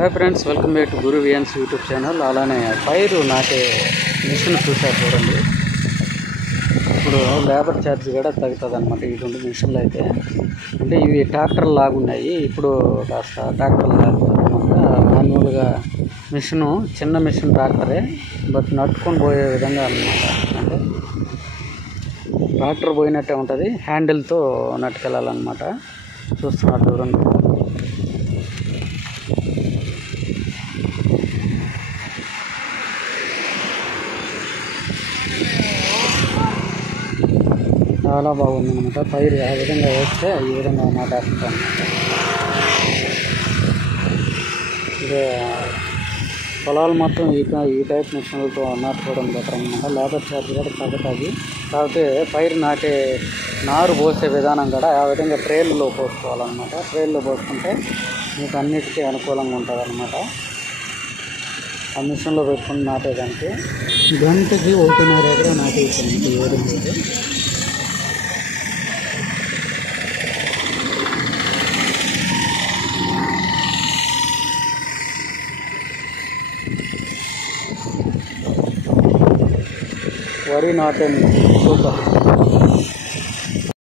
Hi friends, welcome back to Guru VNS YouTube channel. అలానే పైరు నాటే మిషన్ చూసారు చూడండి. ఇప్పుడు లేబర్ ఛార్జ్ కూడా తగ్గుతుంది అనమాట ఇటువంటి మిషన్లు అయితే. అంటే ఇవి ట్రాక్టర్ లాగున్నాయి. ఇప్పుడు కాస్త ట్రాక్టర్ లాగా మాన్యువల్గా మిషను, చిన్న మిషన్ ట్రాక్టరే, బట్ నట్టుకొని పోయే విధంగా అనమాట. అంటే ట్రాక్టర్ పోయినట్టే ఉంటుంది, హ్యాండిల్తో నట్టుకెళ్ళాలన్నమాట. చూస్తున్నారు చూడండి. చాలా బాగుంది అనమాట. పైరు ఆ విధంగా వేస్తే ఈ విధంగా నాటేస్తాం అనమాట. ఇదే పొలాలు మొత్తం ఈ టైప్ మిషన్లతో నాటుకోవడం బెటర్ అనమాట. లేబర్ ఛార్జ్ కూడా తగ్గుతుంది. కాకపోతే పైరు నాటే నారు పోసే విధానం కూడా ఆ విధంగా ట్రేల్లో పోసుకోవాలన్నమాట. ట్రేల్లో పోసుకుంటే మీకు అన్నిటికీ అనుకూలంగా ఉంటుంది అనమాట. ఆ మిషన్లో పెట్టుకుని నాటేదానికి గంటకి 1.5 ఎకరా నాటేస్తుంది ఈ విధంగా. వరి నాటే సూపర్.